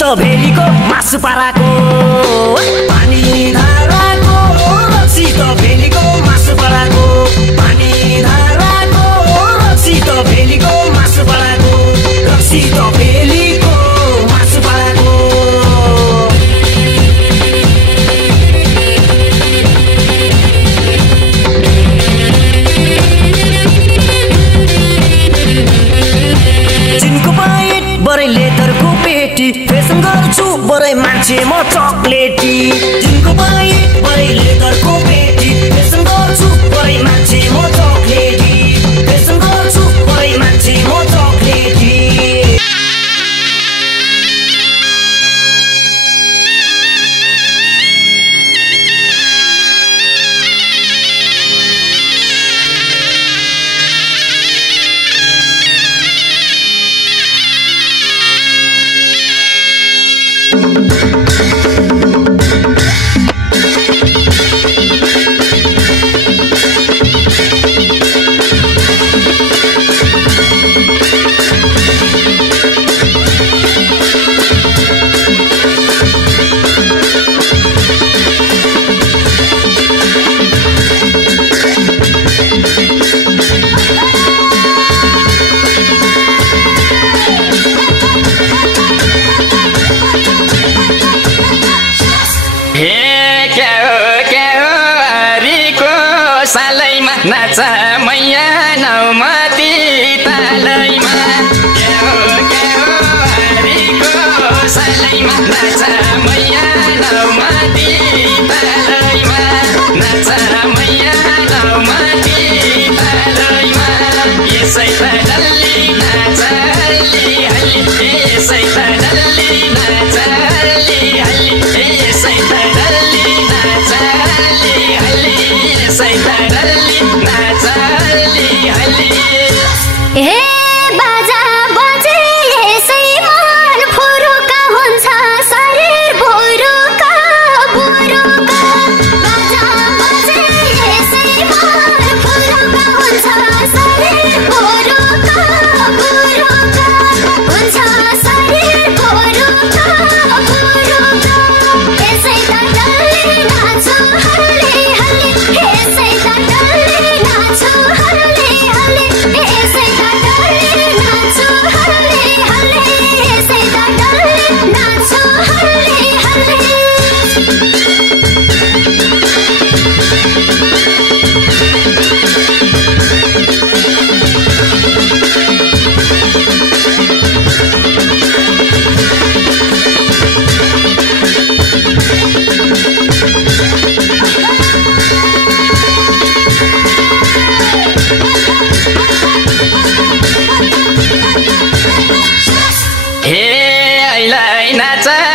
त भेलीको मासु पराको पानी धाराको रक्सी त भेलीको मासु पराको पानी धाराको रक्सी त भेलीको मासु पराको रक्सी त भेलीको मासु पराको चिनको पाइट बरै लेदरको पेटी फेसन गर्छु बरै मान्छे म चक्लेटी चिनको पाइट बरै लेदरको पेटी फेसन गर्छु बरै मान्छे म चक्लेटी फेसन गर्छु बरै मान्छे म चक्लेटी नाच मैया नौमती तालैमा के हो हरिको सालैमा नाच मैया नौमती तालैमा नाच मैया नौमती तालैमा यसै त डल्ली नाच हल्ली हल्ली यसै त डल्ली नाच हल्ली हल्ली यसै त डल्ली नाच हल्ली हल्ली यसै त डल्ली नाच हल्ली हल्ली ए बाजा बजे यसै मन फुरुका हुन्छ शरीर भुरुका भुरुका बाजा बजे यसै मन फुरुका हुन्छ शरीर भुरुका भुरुका हुन्छ शरीर भुरुका भुरुका यसै त डल्ली नाच्छु हल्ली हल्ली यसै त डल्ली नाच्छु हल्ली हल्ली यसै त डल्ली नाच्छु हल्ली हल्ली यसै त डल्ली नाच्छु हल्ली हल्ली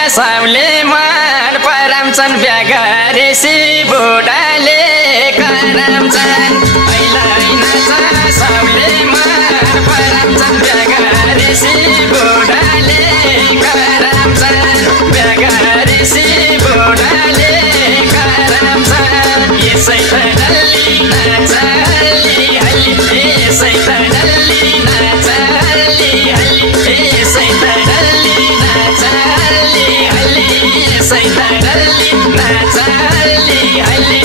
सबले मन पराउँछन् बिहा गरेसी बुढाले कराउँछन् अहिले नाच सबले मन पराउँछन् बिहा गरेसी बुढाले कराउँछन् बिहा गरेसी बुढाले कराउँछन् यसै त डल्ली नाच हल्ली हल्ली यसै त डल्ली नाच हल्ली हल्ली यसै त डल्ली नाच हल्ली हल्ली यसै त डल्ली नाच हल्ली हल्ली